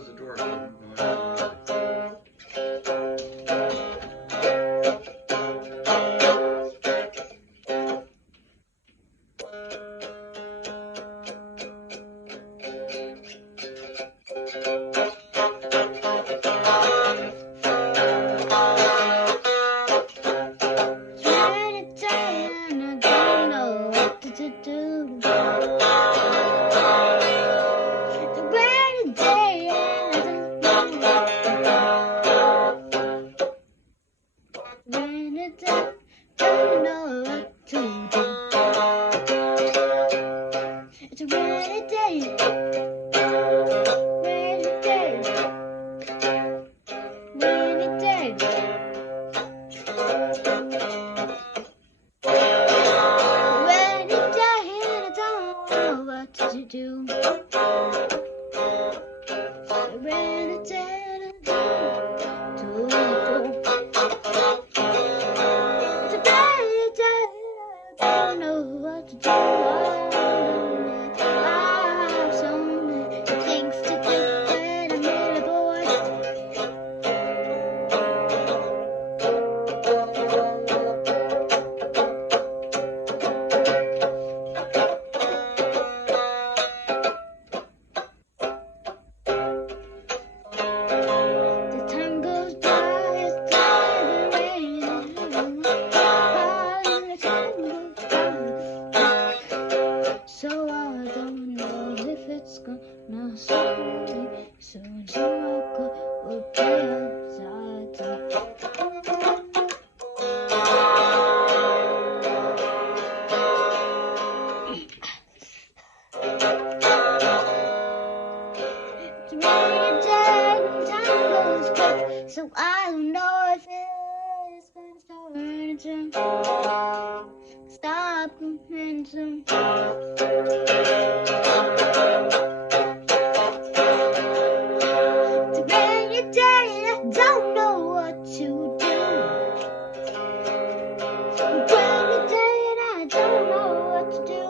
close the door. So I don't know if it's gonna start raining. Stop momentum. It's a rainy day and I don't know what to do. It's a rainy day and I don't know what to do.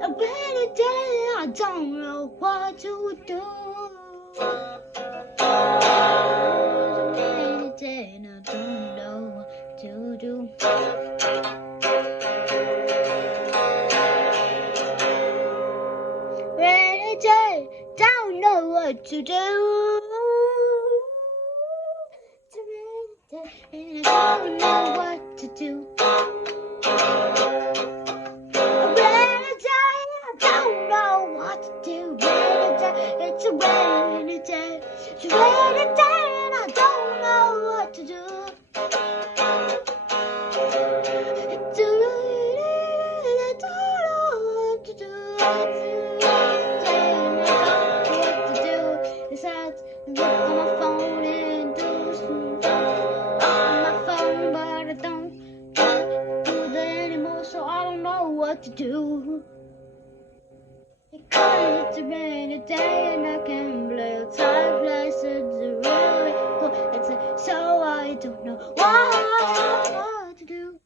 A rainy day and I don't know what to do. Rainy day, don't know what to do. It's a rainy day, and I don't know what to do. Rainy day, I don't know what to do. Rainy day, it's a rainy day. It's a rainy day, and I don't know what to do. It's a rainy day, I don't know what to do. Look on my phone and do some stuff on my phone, but I don't do that anymore, so I don't know what to do. Because it's a rainy day and I can't play outside places. It's really cold. So I don't know what to do.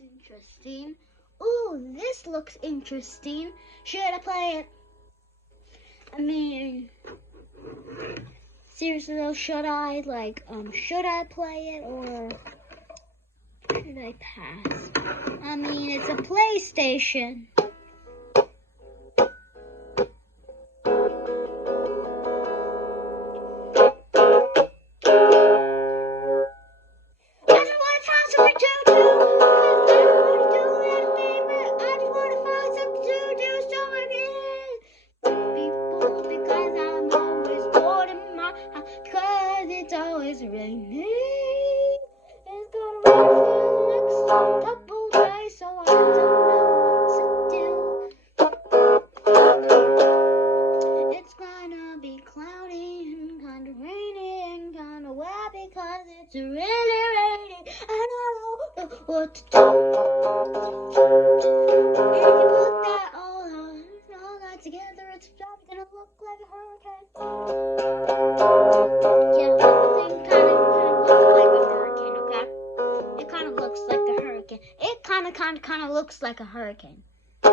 Interesting. Ooh, this looks interesting. Should I play it? I mean, seriously though, should I play it or should I pass? I mean, it's a PlayStation. It's really raining, and I don't know what to do. If you put that all that together, it's probably gonna look like a hurricane. Yeah, everything kind of looks like a hurricane. Okay, it kind of looks like a hurricane. It kind of looks like a hurricane. Yeah,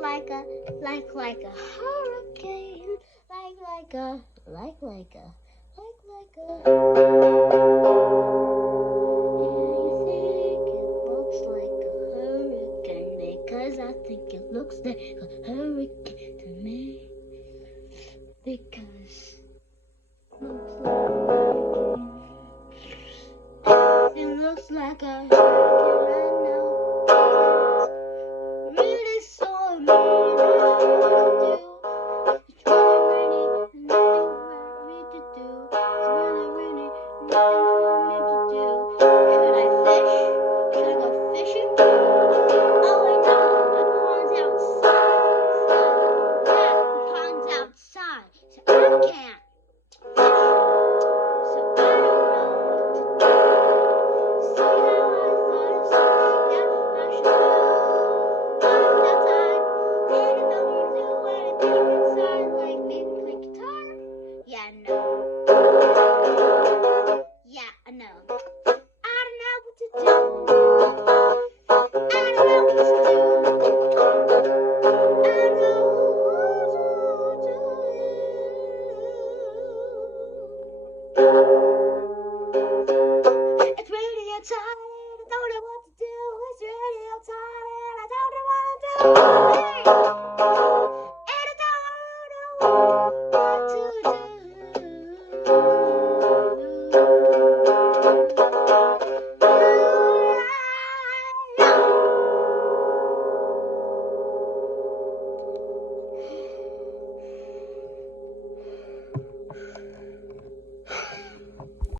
like a hurricane, like a. You think it looks like a hurricane because I think it looks like a hurricane to me because it looks like a hurricane right now. Really stormy, I don't know what to do. It's really rainy, and nothing for me to do. It's really rainy, and nothing for me to do. Should I fish? Should I go fishing? Oh wait, no, my pond's outside. The pond's outside, so I can't fish. So I don't know what to do. See how I thought of something that I should do. Yeah, Bye.